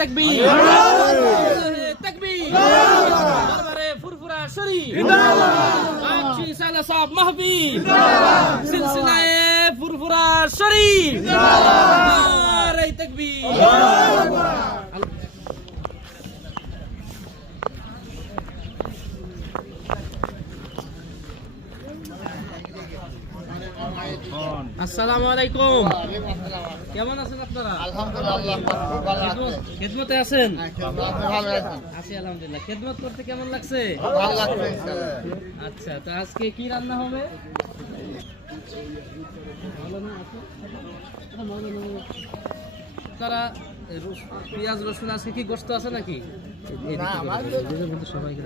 তাকবীর তাকবীর দরবারে ফুরফুরা শরীফ আকশি সালা সাহেব মাহফিল সিলসিলায়ে ফুরফুরা শরীফ নারে তাকবীর আসসালামু আলাইকুম। কেমন আছেন আপনারা? আলহামদুলিল্লাহ। খেদমতে আছেন? আছি আলহামদুলিল্লাহ। খেদমত করতে কেমন লাগছে? ভালো লাগছে। আচ্ছা, তো আজকে কি রান্না হবে? তারা পেঁয়াজ রসুন আজকে কি গোশত আছে নাকি? সবাইকে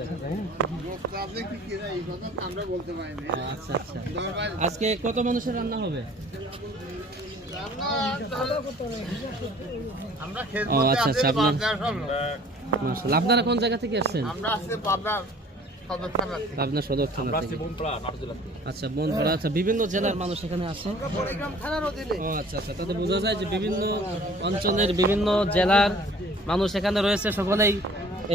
আচ্ছা আচ্ছা, আজকে কত মানুষের রান্না হবে? আপনারা কোন জায়গা থেকে আসছেন? পাবনা সদর থানা থেকে। আচ্ছা, বনপাড়া। আচ্ছা, বিভিন্ন জেলার মানুষ এখানে আসে। আচ্ছা আচ্ছা, তাতে বোঝা যায় যে বিভিন্ন অঞ্চলের বিভিন্ন জেলার মানুষ এখানে রয়েছে। সকলেই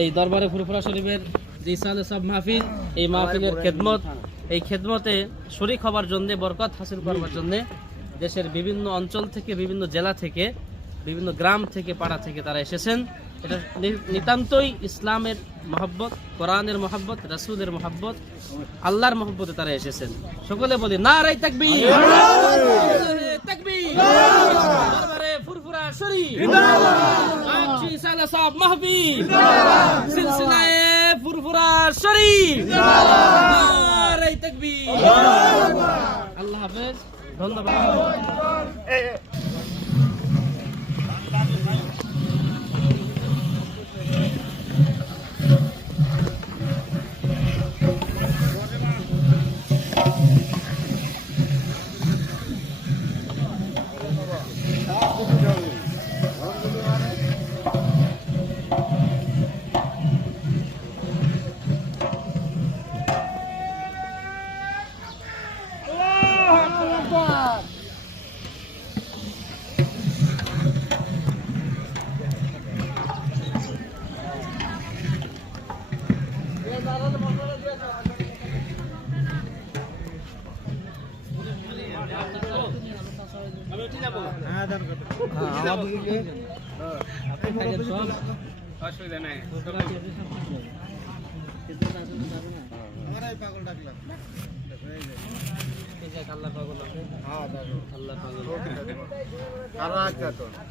এই দরবারে ফুরফুরা শরীফের যে ইসালে সব মাহফিল, এই মাহফিলের খেদমত, এই খেদমতে শরীক হবার জন্য, বরকত হাসিল করবার জন্য দেশের বিভিন্ন অঞ্চল থেকে, বিভিন্ন জেলা থেকে, বিভিন্ন গ্রাম থেকে, পাড়া থেকে তারা এসেছেন। এটা নিতান্তই ইসলামের মহব্বত, কোরআনের মহব্বত, রাসূলের মহব্বত, আল্লাহর মহব্বতে তারা এসেছেন। সকলে বলি নারে তাকবীর তাকবীর দরবারে ফুরফুরা শরীফ আকশি সালা সাহেব মাহফিল সিলসিলায়ে ফুরফুরা শরীফ নারে তাকবীর। আল্লাহ হাফেজ, ধন্যবাদ।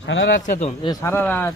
সারা রাত সারা রাত